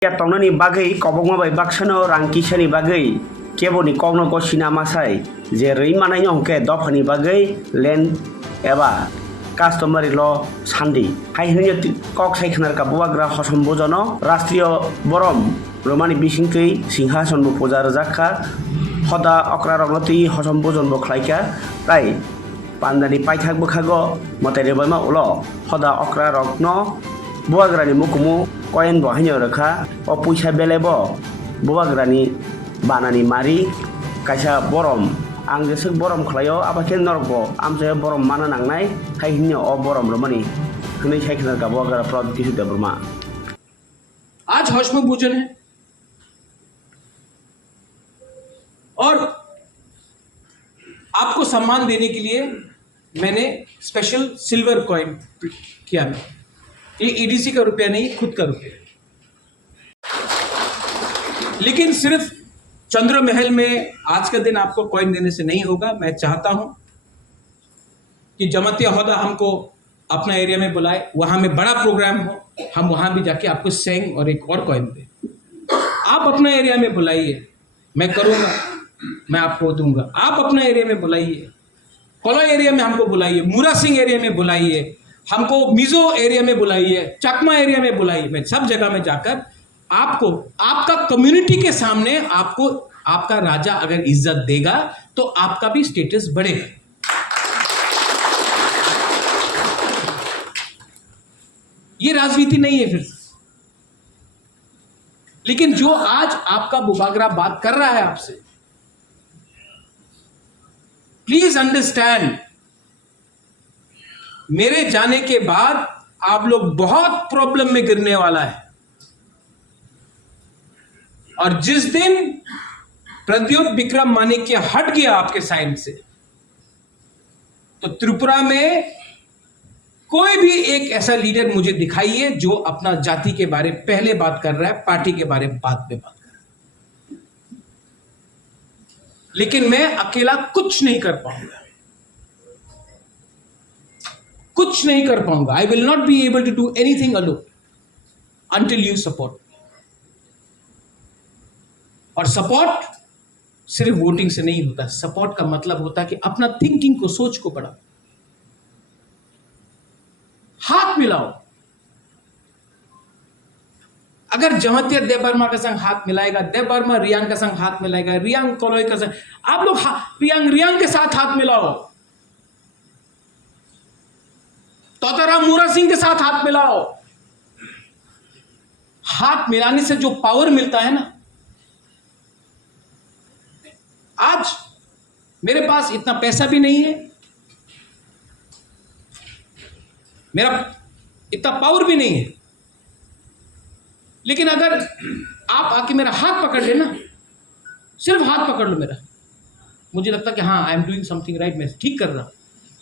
Tongani bagai kobongma bai baksano rangkisani bagai keboni kongno kosina masai je rei manai hongke dofani bagai len eba customary law sandi hai hini kok sai khnar ka buagra hosom bojono rastriyo borom romani bisingkei singhason bo pujar jakha hoda okra rogloti hosom bojon bo khlaika tai pandani paithak bokhago motere baima ulo hoda okra rokno buagrani mukumu koin bo haino rakha o puisa belebo buagrani banani mari kaisa borom ang jesek borom khlayo abaken norbo amse borom mana nangnai hai hinyo o borom romani hनै saiknar ka buagra prod kisu da burma आज हौश में भोजन है और आपको सम्मान देने के लिए मैंने स्पेशल सिल्वर कॉइन किया है। ये ईडीसी का रुपया नहीं, खुद का रुपया। लेकिन सिर्फ चंद्र महल में आज का दिन आपको कॉइन देने से नहीं होगा। मैं चाहता हूं कि जमाती अहदा हमको अपना एरिया में बुलाए, वहां में बड़ा प्रोग्राम हो, हम वहां भी जाके आपको सेंग और एक और कॉइन दें। आप अपना एरिया में बुलाइए, मैं करूंगा, मैं आपको दूंगा। आप अपना एरिया में बुलाइए, कोलो एरिया में हमको बुलाइए, मूरा सिंह एरिया में बुलाइए, हमको मिजो एरिया में बुलाइए, चकमा एरिया में बुलाइए। मैं सब जगह में जाकर आपको आपका कम्युनिटी के सामने आपको आपका राजा अगर इज्जत देगा तो आपका भी स्टेटस बढ़ेगा। ये राजनीति नहीं है फिर से। लेकिन जो आज आपका बुबागरा बात कर रहा है आपसे, प्लीज अंडरस्टैंड, मेरे जाने के बाद आप लोग बहुत प्रॉब्लम में गिरने वाला है। और जिस दिन प्रद्योत विक्रम माणिक्य हट गया आपके साइड से, तो त्रिपुरा में कोई भी एक ऐसा लीडर मुझे दिखाइए जो अपना जाति के बारे में पहले बात कर रहा है, पार्टी के बारे में बाद में बात कर रहा है। लेकिन मैं अकेला कुछ नहीं कर पाऊंगा, कुछ नहीं कर पाऊंगा। I will not be able to do anything alone until you support. और सपोर्ट सिर्फ वोटिंग से नहीं होता। सपोर्ट का मतलब होता है कि अपना थिंकिंग को, सोच को बढ़ाओ, हाथ मिलाओ। अगर जमातिया देव वर्मा का संग हाथ मिलाएगा, देव वर्मा रियांग का संग हाथ मिलाएगा, रियांग कोलोई का संग, आप लोग रियांग के साथ हाथ मिलाओ, तोताराम मूरा सिंह के साथ हाथ मिलाओ। हाथ मिलाने से जो पावर मिलता है ना, आज मेरे पास इतना पैसा भी नहीं है, मेरा इतना पावर भी नहीं है, लेकिन अगर आप आके मेरा हाथ पकड़ लेना, सिर्फ हाथ पकड़ लो मेरा, मुझे लगता कि हाँ, I am doing something right, मैं ठीक कर रहा हूं।